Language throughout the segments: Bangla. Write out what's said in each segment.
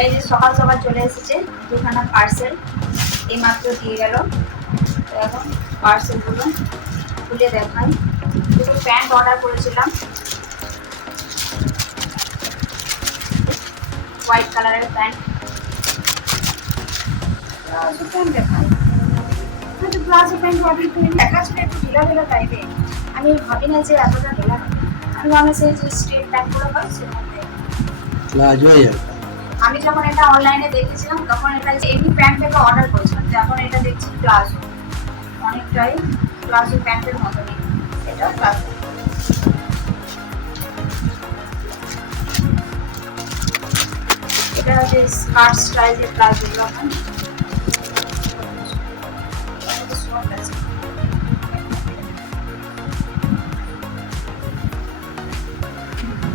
এই যে সকাল সকাল চলে এসেছে দুখানা পার্সেল, এইমাত্র দিয়ে গেল। তো এখন পার্সেলগুলো খুলে দেখাই। দুটো প্যান্ট অর্ডার করেছিলাম, হোয়াইট কালারের প্যান্ট। প্লাজো প্যান্ট দেখাই, প্লাজো প্যান্ট অর্ডার করে দেখাচ্ছিল একটু ঢিলা ঢিলা টাইপের। আমি ভাবি না যে এতটা ঢিলা হবে। আমি ভাবলাম সেই যে স্ট্রেট প্যান্টগুলো হয় সেরকম প্লাজো আমি যখন এটা অনলাইনে দেখেছিলাম তখন এটা এমনি প্যান্ট থেকে অর্ডার করেছিলাম, তো এখন এটা দেখছি প্লাজো, অনেকটাই প্লাজো প্যান্টের মতনই। এটা প্লাজো, এটা হচ্ছে স্কার্ট স্টাইলের প্লাজো। এখন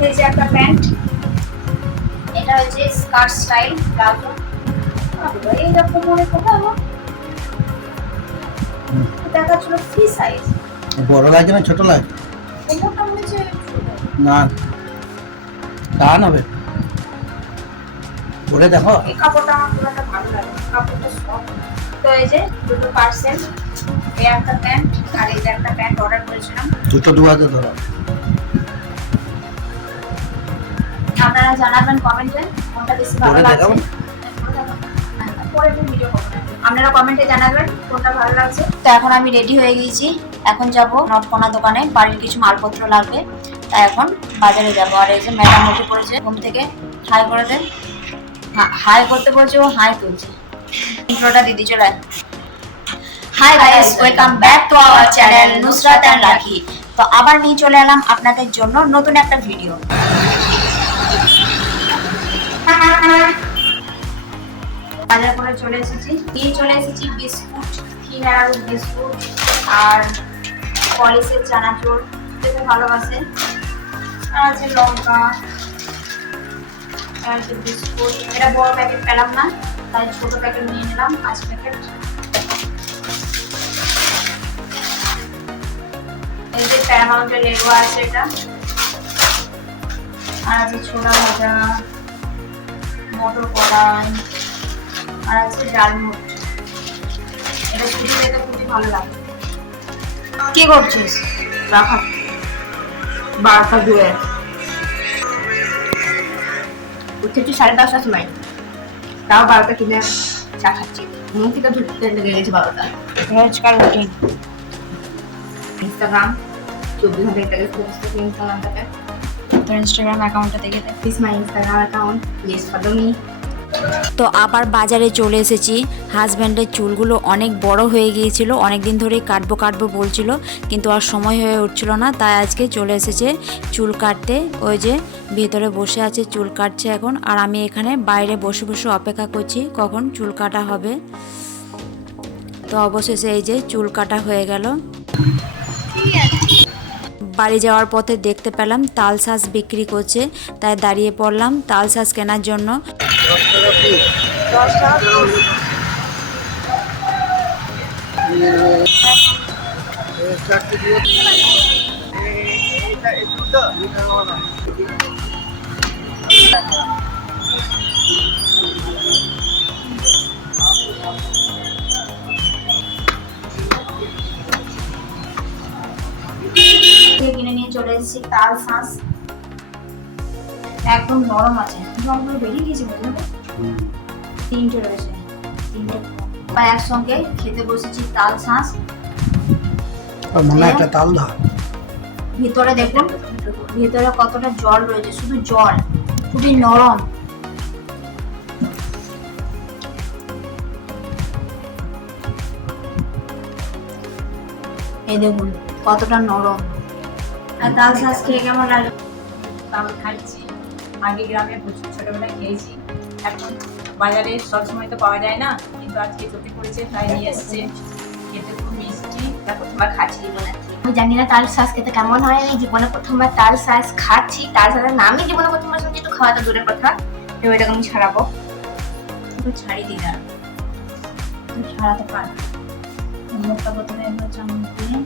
এই যে একটা প্যান্ট, এটা হচ্ছে স্কার্ট স্টাইল প্লাজো। এইরকম মনে কোথাও আমার দেখাচ্ছিল ফ্রি সাইজ। বড় লাগে না ছোট লাগে? কোনটা মনে হচ্ছে না টান হবে, বলে দেখো। এই কাপড়টা আমার খুব একটা ভালো লাগে, কাপড়টা সফট। তো এই যে দুটো পার্সেল, এই একটা প্যান্ট আর এই যে একটা প্যান্ট অর্ডার করেছিলাম। দুটো দু হাতে ধরো। আপনারা জানাবেন কমেন্টে কোনটা বেশি ভালো পরে লাগছে। দেখাবো। পরে একটু ভিডিও করব, আপনারা কমেন্টে জানাবেন কোনটা ভালো লাগছে। তো এখন আমি রেডি হয়ে গেছি, এখন যাব নটকোনা দোকানে, বাড়ির কিছু মালপত্র লাগবে, তাই এখন বাজারে যাব। আর এই যে ম্যাডাম উঠে পড়েছে ঘুম থেকে, হাই করে দেন। হাই করতে বলছে, ও হাই তুলছে। ইন্ট্রোটা দিদি চলে। Hi guys, welcome back to our channel Nusrat and Rakhi. তো আবার নিয়ে চলে এলাম আপনাদের জন্য নতুন একটা ভিডিও। বাজার করে চলে এসেছি, নিয়ে চলে এসেছি বিস্কুট, থিন অ্যারো বিস্কুট আর পলিশের চানাচুর, খেতে ভালোবাসে। আর আছে লঙ্কা, আর আছে বিস্কুট। এটা বড় প্যাকেট পেলাম না, তাই ছোট প্যাকেট নিয়ে নিলাম, 5 প্যাকেট। এই যে প্যারামাউন্টের লেবু আছে এটা, আর আছে ছোলা ভাজা, মটর কড়াই, আর আছে ডালমুট। এটা শুধু খেতে খুবই ভালো লাগে। কি করছিস? রাখা 12টা দুয়ে উঠেছি 10:30টার সময়, তাও 12টা কিনে চা খাচ্ছি। মুখ থেকে ঢুকতে লেগে গেছে 12টা। রোজকার রুটিন। ইনস্টাগ্রাম 24 ঘন্টা ইনস্টাগ্রামটাকে তোর ইনস্টাগ্রাম অ্যাকাউন্টটা দেখে দে। Please my Instagram account please follow me. তো আবার বাজারে চলে এসেছি। হাজব্যান্ডের চুলগুলো অনেক বড় হয়ে গিয়েছিল, অনেক দিন ধরেই কাটবো কাটবো বলছিল, কিন্তু আর সময় হয়ে উঠছিল না, তাই আজকে চলে এসেছে চুল কাটতে। ওই যে ভেতরে বসে আছে, চুল কাটছে এখন, আর আমি এখানে বাইরে বসে বসে অপেক্ষা করছি কখন চুল কাটা হবে। তো অবশেষে এই যে চুল কাটা হয়ে গেল। বাড়ি যাওয়ার পথে দেখতে পেলাম তালশাঁস বিক্রি করছে, তাই দাঁড়িয়ে পড়লাম তালশাঁস কেনার জন্য। কিনে নিয়ে চলে এসেছি তালশাঁস, একদম নরম আছে, রংগুলো বেরিয়ে গেছে বুঝলে তো? 3টে রয়েছে, 3টে বা একসঙ্গে খেতে বসেছি তালশাঁস। আর মনে হয় একটা তাল ধর। ভিতরে দেখুন, ভিতরে কতটা জল রয়েছে, শুধু জল, খুবই নরম। এই দেখুন কতটা নরম। আর তালশাঁস খেয়ে কেমন লাগে? তাও খাচ্ছি। আগে গ্রামে প্রচুর ছোটবেলায় খেয়েছি, এখন বাজারে সবসময় তো পাওয়া যায় না, কিন্তু আজকে চোখে পড়েছে তাই নিয়ে এসছে। খেতে খুব মিষ্টি, তারপর তোমার খাচ্ছি মনে হচ্ছে। আমি জানি না তাল শাঁস খেতে কেমন হয়, আমি জীবনে প্রথমবার তাল শাঁস খাচ্ছি। তাল শাঁসের নামই জীবনে প্রথমবার শুনছি, তো খাওয়া তো দূরের কথা। তো এটাকে আমি ছাড়াবো, একটু ছাড়ি দিই না, তুই ছাড়াতে পার। মুখটা প্রথমে একবার চামচ দিয়ে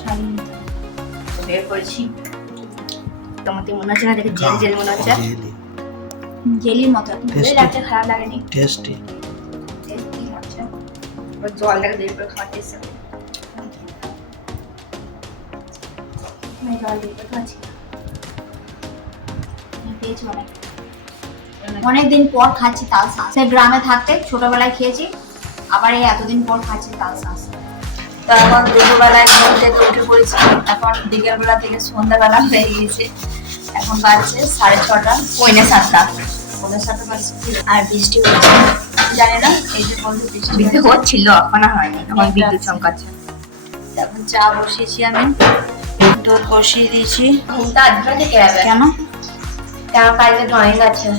ছাড়িয়ে নিতে হবে। বের করেছি। তোমাকে মনে হচ্ছে না, দেখে জেল জেল মনে হচ্ছে। জেলির মতো একদম। ভালোই লাগছে, খারাপ লাগেনি। টেস্টি। টেস্টি লাগছে। ওর জলটাকে দেরি করে খাওয়াতে এসে আমি জল দিয়ে করে খাচ্ছি। পেয়েছি অনেকদিন পর খাচ্ছি তাল শাঁস। সে গ্রামে থাকতে ছোটবেলায় খেয়েছি, আবার এই এতদিন পর খাচ্ছি তাল শাঁস। তো এখন দুপুরবেলায় ঘুম থেকে উঠে পড়েছি। এখন বিকেলবেলা থেকে সন্ধ্যাবেলা হয়ে গিয়েছে। এখন বাজছে 6:30, পৌনে 7টা। 7:30 বাজছে। আর বৃষ্টি হচ্ছে, জানি না এই যে বন্ধু বৃষ্টি বৃষ্টি হচ্ছিল, এখনো হয়নি, এখন বিদ্যুৎ চমকাচ্ছে। এখন চা বসিয়েছি, আমি দুধ বসিয়ে দিয়েছি। ঘুমটা আধা থেকে যাবে কেন? কারণ কালকে ড্রয়িং আছে,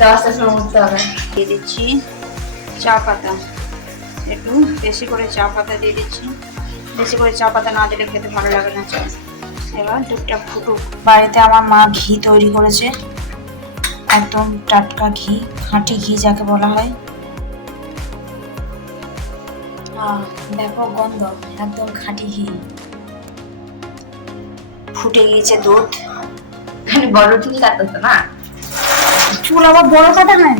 10টার সময় উঠতে হবে। দিয়ে দিচ্ছি চা পাতা, একটু বেশি করে চা পাতা দিয়ে দিচ্ছি। বেশি করে চা পাতা না দিলে খেতে ভালো লাগে না চা। এবার দুধটা ফুটুক। বাড়িতে আমার মা ঘি তৈরি করেছে, একদম টাটকা ঘি, খাঁটি ঘি যাকে বলা হয়। ব্যাপক গন্ধ, একদম খাঁটি ঘি। ফুটে গিয়েছে দুধ। মানে বড় চুল কাটতো না, চুল আবার বড় কাটা হয়?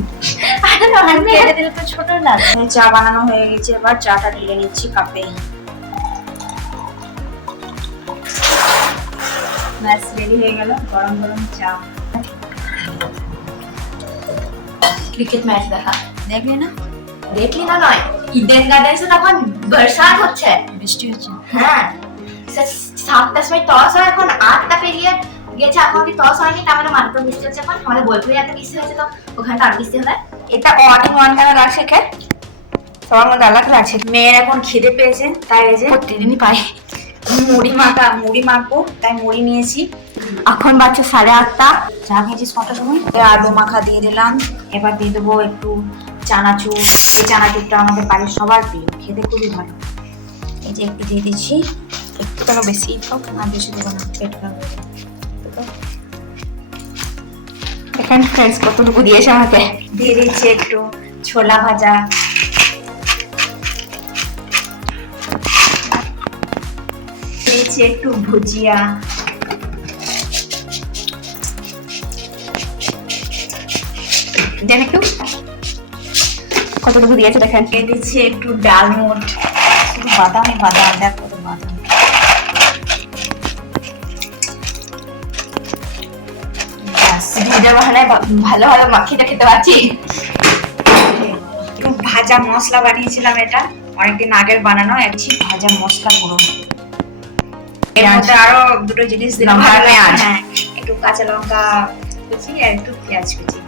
আরে না, আমি কেটে দিলে তো ছোট লাগে। চা বানানো হয়ে গেছে, এবার চাটা ঢেলে নিচ্ছি কাপে। ব্যাস রেডি হয়ে গেল গরম গরম চা। ক্রিকেট ম্যাচ দেখা দেখলি না? দেখলি না? নয়, ইডেন গার্ডেন্সে তখন বর্ষাত হচ্ছে। বৃষ্টি হচ্ছে। হ্যাঁ, 7টার সময় টস হয়, এখন 8টা পেরিয়ে গেছে, এখন কি টস হয়নি, তার মানে মাত্র বৃষ্টি হচ্ছে। এখন আমাদের বোলপুরে এত বৃষ্টি হচ্ছে, তো ওখানটা আর বৃষ্টি হবে। এটা অন কেন লাগছে কে? সবার মধ্যে আলাদা লাগছে। মেয়ের এখন খিদে পেয়েছে, তাই এই যে প্রতিদিনই পাই। মুড়ি মাখবো, তাই মুড়ি নিয়েছি। এখন বাচ্চা 8:30। চা খেয়েছিস কটার সময়? আলু মাখা দিয়ে দিলাম। এবার দিয়ে দেবো একটু চানাচুর। এই চানাচুরটা আমাদের বাড়ির সবার প্রিয়, খেতে খুবই ভালো। এই যে একটু দিয়ে দিচ্ছি, একটু টাকা বেশি হোক না, বেশি দেবো না, পেট খারাপ হয়ে যাবে। দেখেন ফ্রেন্ডস কতটুকু দিয়েছে আমাকে। দিয়ে দিচ্ছি একটু ছোলা ভাজা, দিয়েছি একটু ভুজিয়া, দেন একটু কতটুকু দিয়েছে দেখেন। দিয়ে দিচ্ছি একটু ডালমুট। শুধু বাদামই বাদাম, দেখ কত বাদাম। ব্যাস, দুধের বাহানায় ভালো ভালো মাখিয়ে খেতে পারছি। একটু ভাজা মশলা বানিয়েছিলাম, এটা অনেকদিন আগের বানানো। একটি ভাজা মশলা গুঁড়ো, এর মধ্যে আরো দুটো জিনিস দিলাম। লঙ্কা, পেঁয়াজ। হ্যাঁ, একটু কাঁচা লঙ্কা কুচি আর একটু পেঁয়াজ কুচি।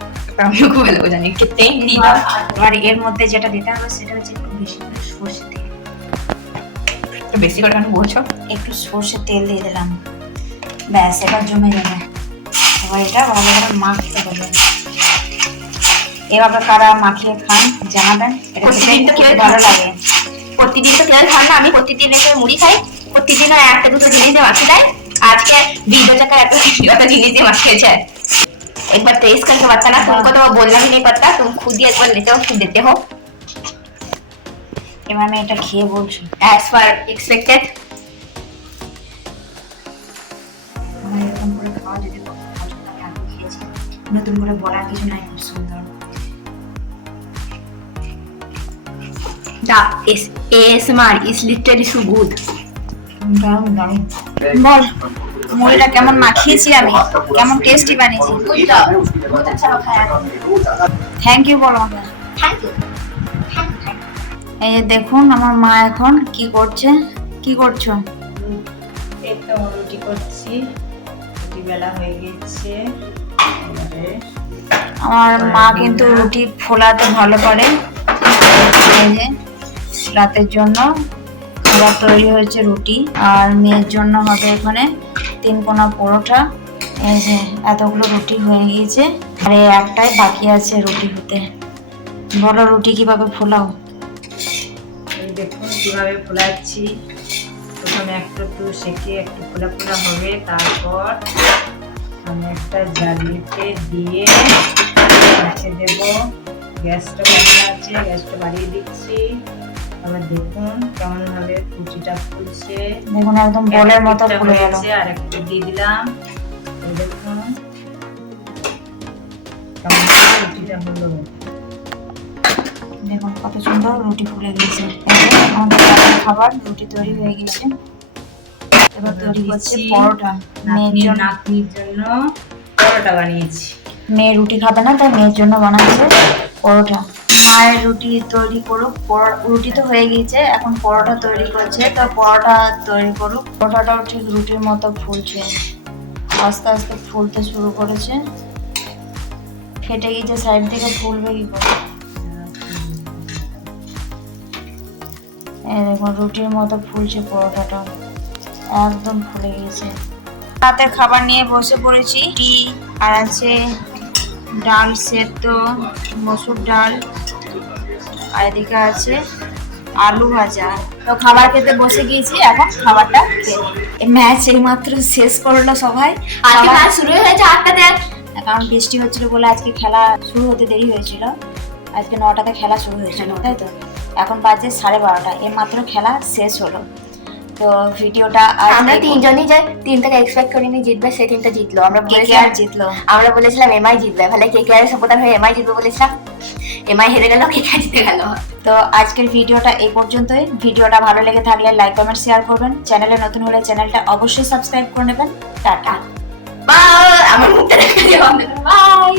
আমি খুব ভালো জানি খেতে দিলাম। এবার এর মধ্যে যেটা দিতে হবে সেটা হচ্ছে একটু বেশি করে সর্ষে তেল। একটু বেশি করে কেন বলছো? একটু সর্ষে তেল দিয়ে দিলাম। ব্যাস, এবার জমে যাবে। এবার এটা ভালো করে মাখতে হবে। এভাবে কারা মাখিয়ে খান জানাবেন, এটা প্রতিদিন তো খেতে কেউ ভালো খায়। লাগে। প্রতিদিন তো কেউ খান না, আমি প্রতিদিন এসে মুড়ি খাই, প্রতিদিনও একটা দুটো জিনিস দিয়ে মাখিয়ে দেয়। আজকে 20 টাকা এত জিনিস দিয়ে माखिए है। एक बार टेस्ट करके बताना, तुमको तो वो बोलना भी नहीं पड़ता, तुम खुद ही एक बार लेते हो फिर देते हो। এবার আমি এটা খেয়ে বলছি। As per expected। আমার এরকম করে খাওয়া যদি খুব পছন্দ, আমি আগে খেয়েছি। নতুন করে বলার কিছু নাই, খুব সুন্দর। The ASMR is literally so good। দারুণ দারুণ। বল, মুড়িটা কেমন মাখিয়েছি আমি, কেমন টেস্টি বানিয়েছি। Good job, बहुत अच्छा खाया। থ্যাংক ইউ বলো আমাকে। Thank you। এই যে দেখুন আমার মা এখন কি করছে। কি করছো? এই তো রুটি করছি, রুটি বেলা হয়ে গেছে। এবারে আমার মা কিন্তু রুটি ফোলাতে ভালো পারে। এই যে রাতের জন্য খাবার তৈরি হয়েছে, রুটি। আর মেয়ের জন্য হবে এখানে 3 কোনা পরোটা। এই যে এতগুলো রুটি হয়ে গিয়েছে, আর এই একটাই বাকি আছে রুটি হতে। বলো রুটি কিভাবে ফোলাও? এই দেখুন কিভাবে ফোলাচ্ছি। প্রথমে একটু সেকে একটু ফোলা ফোলা হবে, তারপর আমি একটা জালিতে দিয়ে রেখে দেবো। গ্যাসটা বাড়িয়ে আছে, গ্যাসটা বাড়িয়ে দিচ্ছি। আবার দেখুন কেমন ভাবে রুটিটা ফুলছে। দেখুন একদম বলের মতো ফুলে গেল। আর একটু দিয়ে দিলাম, এই দেখুন কেমন করে রুটিটা হলো। দেখুন কত সুন্দর রুটি ফুলে গেছে। এই যে আমাদের রাতের খাবার রুটি তৈরি হয়ে গেছে। এবার তৈরি করছে পরোটা। নাতনির জন্য পরোটা বানিয়েছি। মেয়ে রুটি খাবে না, তাই মেয়ের জন্য বানাচ্ছে পরোটা। মায়ের রুটি তৈরি করুক, রুটি তো হয়ে গিয়েছে, এখন পরোটা তৈরি করছে। তো পরোটা তৈরি করুক। পরোটাটাও ঠিক রুটির মতো ফুলছে, আস্তে আস্তে ফুলতে শুরু করেছে। ফেটে গিয়েছে সাইড থেকে, ফুলবে কি করে? এই দেখুন রুটির মতো ফুলছে পরোটাটা, একদম ফুলে গেছে। রাতের খাবার নিয়ে বসে পড়েছি। কি আর আছে ডাল সেদ্ধ, মসুর ডাল, আর এদিকে আছে আলু ভাজা। তো খাবার খেতে বসে গিয়েছি, এখন খাবারটা ম্যাচ এই মাত্র শেষ করলো সবাই। আজকে ম্যাচ শুরু হয়েছে 8টাতে। কারণ বৃষ্টি হচ্ছিল বলে আজকে খেলা শুরু হতে দেরি হয়েছিল। আজকে 9টাতে খেলা শুরু হয়েছিল, তাই তো এখন বাজে 12:30। এই মাত্র খেলা শেষ হলো। তো ভিডিওটা আমরা তিনজনই যে টিমটাকে এক্সপেক্ট করিনি জিতবে, সেই টিমটা জিতলো। আমরা কেকেআর জিতলো। আমরা বলেছিলাম এমআই জিতবে, ভালো কেকেআর এর সাপোর্টার হয়ে এমআই জিতবে বলেছিলাম, এমআই হেরে গেল, কেকেআর জিতে গেল। তো আজকের ভিডিওটা এই পর্যন্তই। ভিডিওটা ভালো লেগে থাকলে লাইক কমেন্ট শেয়ার করবেন। চ্যানেলে নতুন হলে চ্যানেলটা অবশ্যই সাবস্ক্রাইব করে নেবেন। টাটা। বাই, আমার মুখটা দেখা যাবে। বাই।